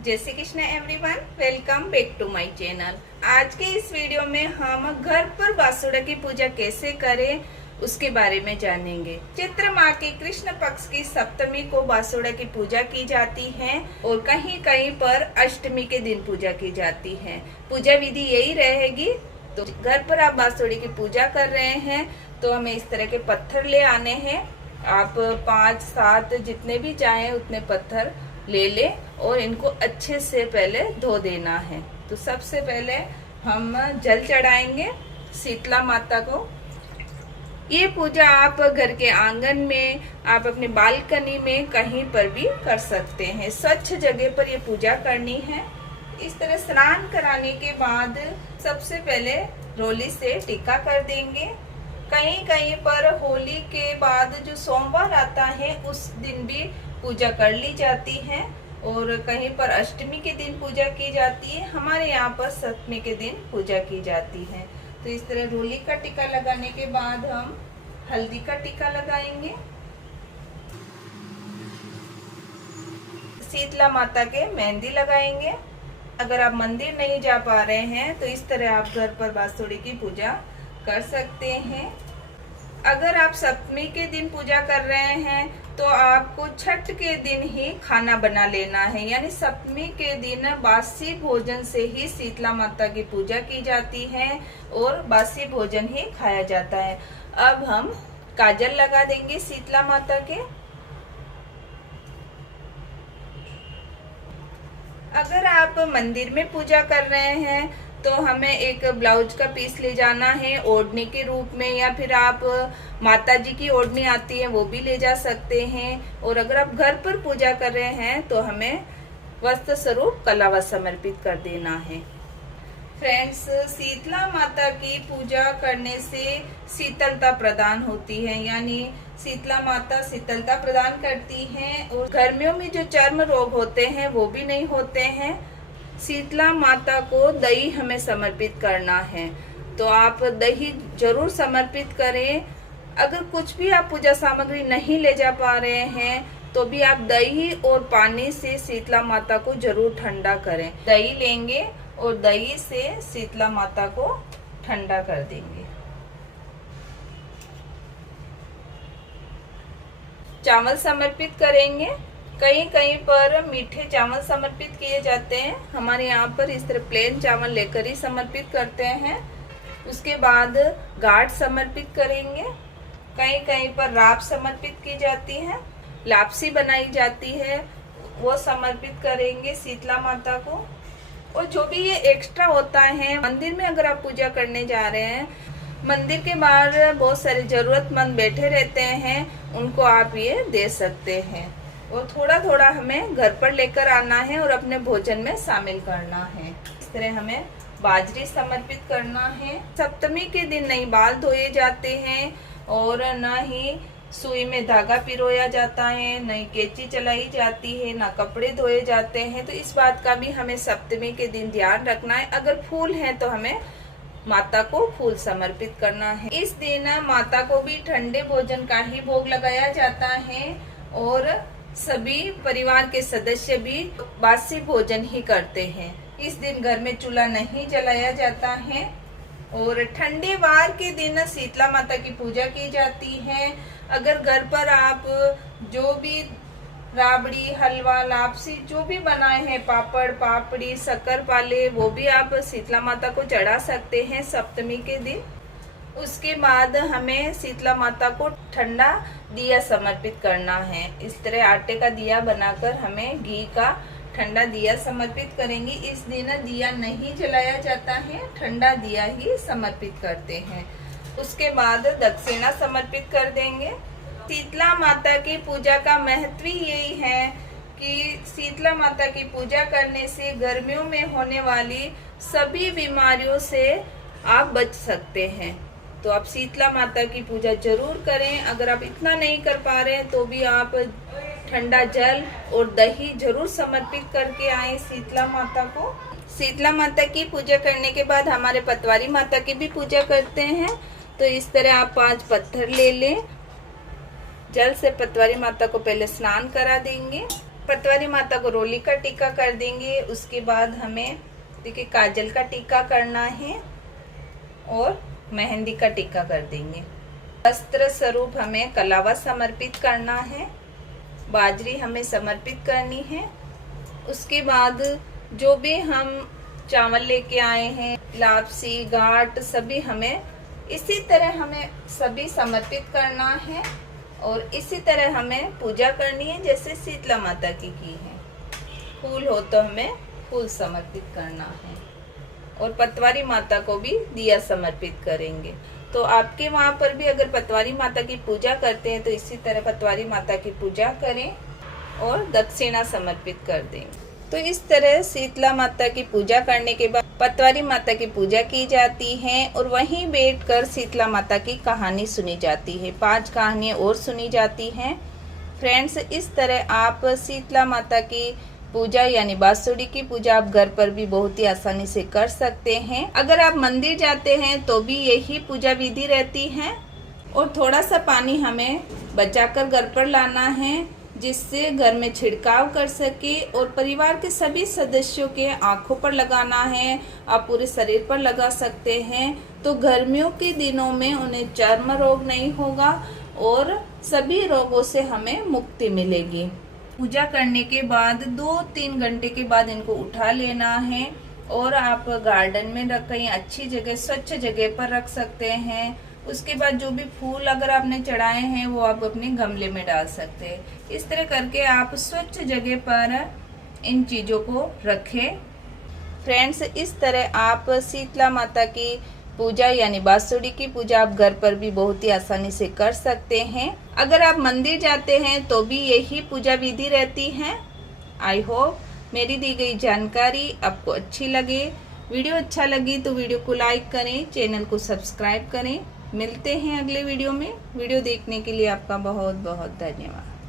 जय Shri Krishna everyone, welcome back to my channel. आज के इस वीडियो में हम घर पर बासुड़ा की पूजा कैसे करें उसके बारे में जानेंगे। चैत्र माह के कृष्ण पक्ष की सप्तमी को बासुड़ा की पूजा की जाती है और कहीं कहीं पर अष्टमी के दिन पूजा की जाती है। पूजा विधि यही रहेगी। तो घर पर आप बासुड़ी की पूजा कर रहे हैं तो हमें इस तरह के पत्थर ले आने हैं। आप 5-7 जितने भी चाहें उतने पत्थर ले ले और इनको अच्छे से पहले धो देना है। तो सबसे पहले हम जल चढ़ाएंगे शीतला माता को। ये पूजा आप घर के आंगन में, आप अपने बालकनी में कहीं पर भी कर सकते हैं। स्वच्छ जगह पर ये पूजा करनी है। इस तरह स्नान कराने के बाद सबसे पहले रोली से टीका कर देंगे। कहीं कहीं पर होली के बाद जो सोमवार आता है उस दिन भी पूजा कर ली जाती है और कहीं पर अष्टमी के दिन पूजा की जाती है। हमारे यहाँ पर सप्तमी के दिन पूजा की जाती है। तो इस तरह रोली का टीका लगाने के बाद हम हल्दी का टीका लगाएंगे। शीतला माता के मेहंदी लगाएंगे। अगर आप मंदिर नहीं जा पा रहे हैं तो इस तरह आप घर पर बासुड़ी की पूजा कर सकते हैं। अगर आप सप्तमी के दिन पूजा कर रहे हैं तो आपको छठ के दिन ही खाना बना लेना है, यानी सप्तमी के दिन बासी भोजन से ही शीतला माता की पूजा की जाती है और बासी भोजन ही खाया जाता है। अब हम काजल लगा देंगे शीतला माता के। अगर आप मंदिर में पूजा कर रहे हैं तो हमें एक ब्लाउज का पीस ले जाना है ओढ़ने के रूप में, या फिर आप माता जी की ओढ़नी आती है वो भी ले जा सकते हैं। और अगर आप घर पर पूजा कर रहे हैं तो हमें वस्त्र स्वरूप कलावा समर्पित कर देना है। फ्रेंड्स, शीतला माता की पूजा करने से शीतलता प्रदान होती है, यानी शीतला माता शीतलता प्रदान करती हैं और गर्मियों में जो चर्म रोग होते हैं वो भी नहीं होते हैं। शीतला माता को दही हमें समर्पित करना है, तो आप दही जरूर समर्पित करें। अगर कुछ भी आप पूजा सामग्री नहीं ले जा पा रहे हैं तो भी आप दही और पानी से शीतला माता को जरूर ठंडा करें। दही लेंगे और दही से शीतला माता को ठंडा कर देंगे। चावल समर्पित करेंगे। कहीं कहीं पर मीठे चावल समर्पित किए जाते हैं। हमारे यहाँ पर इस तरह प्लेन चावल लेकर ही समर्पित करते हैं। उसके बाद गाठ समर्पित करेंगे। कहीं कहीं पर राब समर्पित की जाती है, लापसी बनाई जाती है, वो समर्पित करेंगे शीतला माता को। और जो भी ये एक्स्ट्रा होता है, मंदिर में अगर आप पूजा करने जा रहे हैं, मंदिर के बाहर बहुत सारे जरूरतमंद बैठे रहते हैं, उनको आप ये दे सकते हैं। और थोड़ा थोड़ा हमें घर पर लेकर आना है और अपने भोजन में शामिल करना है। इस तरह हमें बाजरी समर्पित करना है। सप्तमी के दिन नहीं बाल धोए जाते हैं और न ही सुई में धागा पिरोया जाता है, न ही कैंची चलाई जाती है, न कपड़े धोए जाते हैं। तो इस बात का भी हमें सप्तमी के दिन ध्यान रखना है। अगर फूल है तो हमें माता को फूल समर्पित करना है। इस दिन माता को भी ठंडे भोजन का ही भोग लगाया जाता है और सभी परिवार के सदस्य भी बासी भोजन ही करते हैं। इस दिन घर में चूल्हा नहीं जलाया जाता है। और ठंडे वार के दिन शीतला माता की पूजा की जाती है। अगर घर पर आप जो भी राबड़ी, हलवा, लापसी जो भी बनाए हैं, पापड़, पापड़ी, शक्कर पाले, वो भी आप शीतला माता को चढ़ा सकते हैं सप्तमी के दिन। उसके बाद हमें शीतला माता को ठंडा दिया समर्पित करना है। इस तरह आटे का दिया बनाकर हमें घी का ठंडा दिया समर्पित करेंगे। इस दिन दिया नहीं जलाया जाता है, ठंडा दिया ही समर्पित करते हैं। उसके बाद दक्षिणा समर्पित कर देंगे। शीतला माता की पूजा का महत्व यही है कि शीतला माता की पूजा करने से गर्मियों में होने वाली सभी बीमारियों से आप बच सकते हैं। तो आप शीतला माता की पूजा जरूर करें। अगर आप इतना नहीं कर पा रहे हैं तो भी आप ठंडा जल और दही जरूर समर्पित करके आए शीतला माता को। शीतला माता की पूजा करने के बाद हमारे पतवारी माता की भी पूजा करते हैं। तो इस तरह आप 5 पत्थर ले लें। जल से पतवारी माता को पहले स्नान करा देंगे। पतवारी माता को रोली का टीका कर देंगे। उसके बाद हमें देखिए काजल का टीका करना है और मेहंदी का टीका कर देंगे। वस्त्र स्वरूप हमें कलावा समर्पित करना है, बाजरी हमें समर्पित करनी है। उसके बाद जो भी हम चावल लेके आए हैं, लापसी गांठ सभी हमें इसी तरह हमें सभी समर्पित करना है और इसी तरह हमें पूजा करनी है जैसे शीतला माता की है। फूल हो तो हमें फूल समर्पित करना है और पतवारी माता को भी दिया समर्पित करेंगे। तो आपके वहाँ पर भी अगर पतवारी माता की पूजा करते हैं तो इसी तरह पतवारी माता की पूजा करें और दक्षिणा समर्पित कर दें। तो इस तरह शीतला माता की पूजा करने के बाद पतवारी माता की पूजा की जाती है और वहीं बैठकर शीतला माता की कहानी सुनी जाती है। 5 कहानियाँ और सुनी जाती हैं। फ्रेंड्स, इस तरह आप शीतला माता की पूजा यानी बांसुरी की पूजा आप घर पर भी बहुत ही आसानी से कर सकते हैं। अगर आप मंदिर जाते हैं तो भी यही पूजा विधि रहती है और थोड़ा सा पानी हमें बचाकर घर पर लाना है जिससे घर में छिड़काव कर सके और परिवार के सभी सदस्यों के आंखों पर लगाना है। आप पूरे शरीर पर लगा सकते हैं तो गर्मियों के दिनों में उन्हें चर्म रोग नहीं होगा और सभी रोगों से हमें मुक्ति मिलेगी। पूजा करने के बाद 2-3 घंटे के बाद इनको उठा लेना है और आप गार्डन में रख कहीं अच्छी जगह स्वच्छ जगह पर रख सकते हैं। उसके बाद जो भी फूल अगर आपने चढ़ाए हैं वो आप अपने गमले में डाल सकते हैं। इस तरह करके आप स्वच्छ जगह पर इन चीज़ों को रखें। फ्रेंड्स, इस तरह आप शीतला माता की पूजा यानी बांसुरी की पूजा आप घर पर भी बहुत ही आसानी से कर सकते हैं। अगर आप मंदिर जाते हैं तो भी यही पूजा विधि रहती है। आई होप मेरी दी गई जानकारी आपको अच्छी लगे। वीडियो अच्छा लगी तो वीडियो को लाइक करें, चैनल को सब्सक्राइब करें। मिलते हैं अगले वीडियो में। वीडियो देखने के लिए आपका बहुत बहुत धन्यवाद।